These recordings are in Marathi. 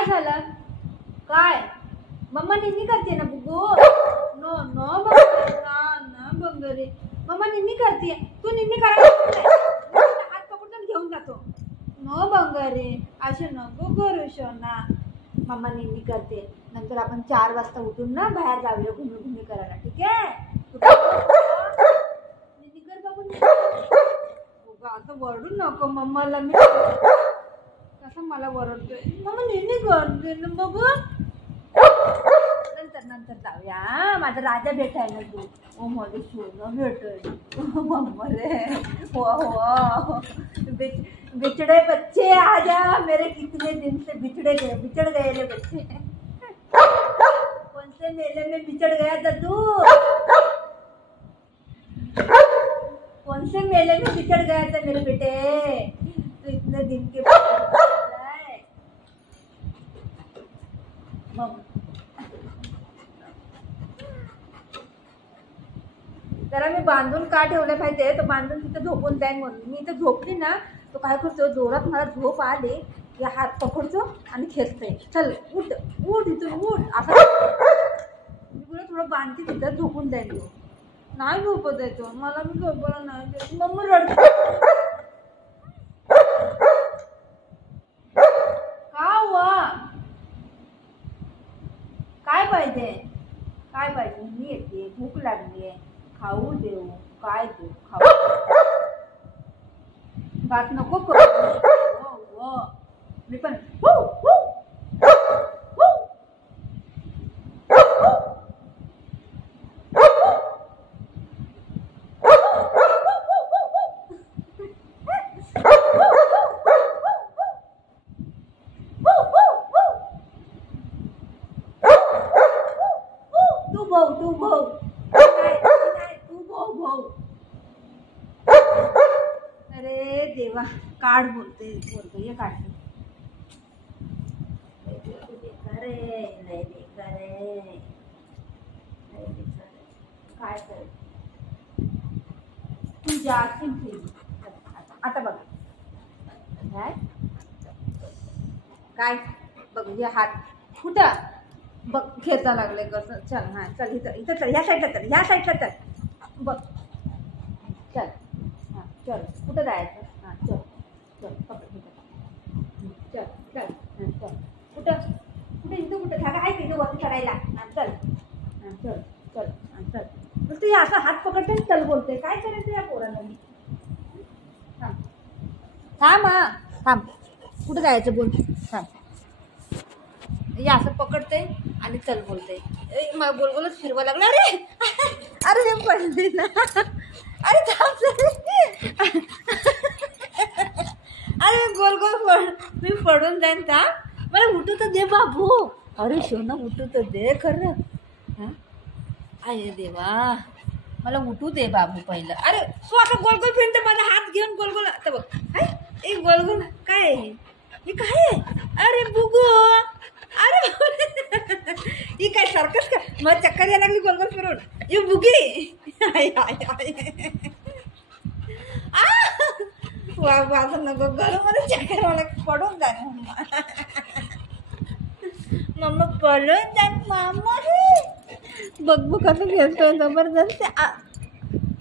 काय झालं? काय मम्मा निन्नी करते ना बुगू? नो नो ना बंगरे, मम्मा निन्नी करते. तू निन्नी करायला हात पकडून घेऊन जातो. नो बंगरे, असे नको करू शोना. मम्मा निन्नी करते. नंतर आपण 4 वाजता उठून ना बाहेर जाऊया घुमी करायला. ठीक आहे? निन्नी कर बाबू. आता वरडू नको मम्माला. मी कसं मला वरडतोय. मम्मा निन्नी करते ना बाबू. नंतर जाऊया. माझा राजा भेटायला तू. ओ माझं सोनं भेटल मम्मा रे. हो बिछड़े बच्चे आजा मेरे, कितने दिन से बिछड़ गए रे बच्चे. कौन से मेले में बिछड़ गया था तू? कौन से मेले में बिछड़ गया था मेरे बेटे? तो इतने दिन के जरा मी बांधून का ठेवलं माहितीये? तो बांधून तिथे झोपून जाईन म्हणून. मी इथे झोपली ना तो काय करतो, जोरात मला झोप आले की हात पकडतो आणि खेचतोय. चल उठ उठ इथून उठ. असं मी पुढे थोडं बांधते, तिथं झोपून जाईल. तो नाही झोपत आहे. तो मला मी झोपला नाही. मम्मी रडते. का हुआ? काय पाहिजे? काय पाहिजे? मी येते, भूक लागली आहे, खाऊ देऊ. काय देऊ? खाऊ. बात नको करू. मी पण तू भाऊ अरे देवा, काढ बोलते ये काढते. काय कर तू जाशील. आता बघ काय बघ, हे हात कुठं बघ खेळता लागले कसं. चल हा चल इथं चल, ह्या साईडला चल बघ. चल हां चल, कुठं जायचं? हां चल पकड. चल कुठं इथं कुठं जागा आहे तिथं वरती चढायला? हां चल चल. नुसतं हे असं हात पकडते चल बोलते. काय करायचं या पोरांना? मी थांब कुठं जायचं बोल. थांब. हे असं पकडते आणि चल बोलते. गोलगोलच फिरवा लागला. अरे मी पडले ना. अरे थांब. अरे गोल मी पडून जाईन. का मला उठू तर दे बाबू. अरे शोना उठू तर दे खरं. हां अरे देवा, मला उठू दे बाबू पहिलं. अरे तू आता गोलगोल फिरते, माझा हात घेऊन गोलगोल. आता बघ एक गोलगोल. काय हे काय आहे? अरे बुगू, अरे ही काय सर्कस का? मला चक्कर यायला लागली गोलगोल फिरून. ये बुगी वाजून नको गरम, मला चक्कर मला पडून जाय. मम्मा पडून जाय. मामा बघ कसं घेतोय जबरदस्त.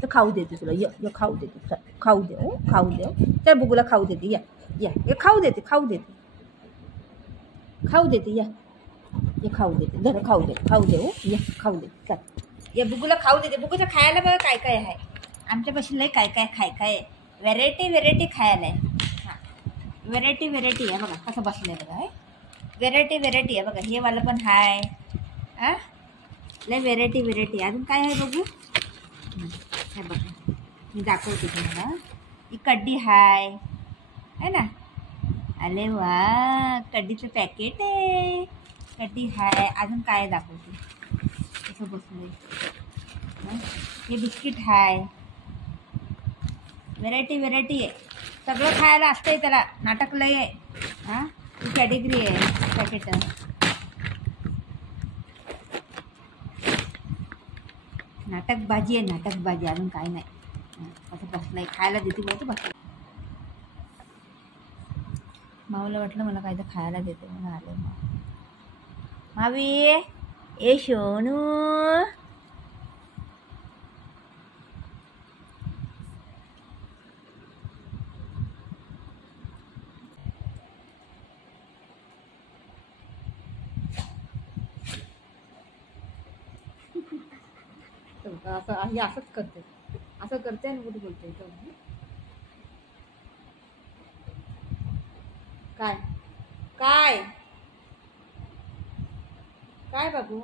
तर खाऊ देते तुला. ये खाऊ देते. खाऊ दे. त्या बुगूला खाऊ देते. या खाऊ देते या. ये खाऊ देते. धर खाऊ दे. ये खाऊ दे. चल या बुगूला खाऊ देते. बुगूच्या खायला बघा काय काय आहे. आमच्यापाशी लय काय आहे. व्हेरायटी खायला आहे. हां व्हेरायटी आहे बघा कसं बसलं आहे बघा. व्हेरायटी आहे बघा. हे वाला पण हाय. लय व्हेरायटी. अजून काय आहे बघू. हे बघा मी दाखवते तुम्हाला. ही कड्डी हाय ना. अरे वा, कड्डीचं पॅकेट आहे. कड्डी हाय. अजून काय दाखवते कसं बसलं. हे बिस्किट हाय. व्हेरायटी आहे. सगळं खायला असतंय त्याला. नाटक लय आहे. हां ही कॅटेगरी आहे पॅकेट. नाटकबाजी अजून काय नाही. असं बसलंय खायला देते बोलतो बसलं. माऊला वाटलं मला काहीतरी खायला देते म्हणून आले. मावी ए सोनू असं हे असंच करते, असं करते आणि कुठे बोलते काय काय काय बाबू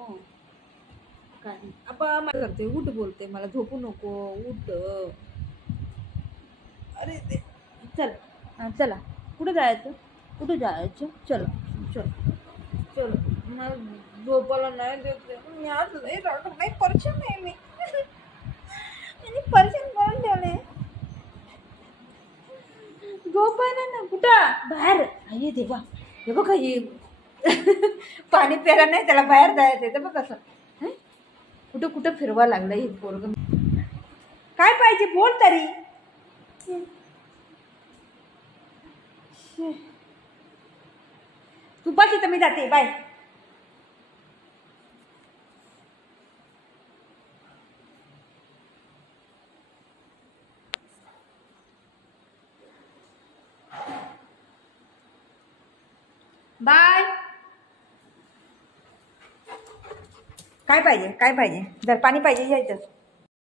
काय आपण मला करते उठ बोलते मला झोपू नको उठ. अरे ते चल चला कुठं जायचं कुठं जायचं चलो चलो चलो. मग झोपायला नाही देते मी आज लई रडत नाही परेशान आहे मी परेशान करून ठेवले. झोपायला ना कुठं बाहेर ये देवा हे बघ हे पाणी प्यायला नाही त्याला बाहेर जायचं तर बघ कसं कुठं कुठं फिरवा लागलं हे पोरग. काय पाहिजे बोल तरी. तू बघ इथं मी जाते बाय. बाय. काय पाहिजे काय पाहिजे जर पाणी पाहिजे यायचं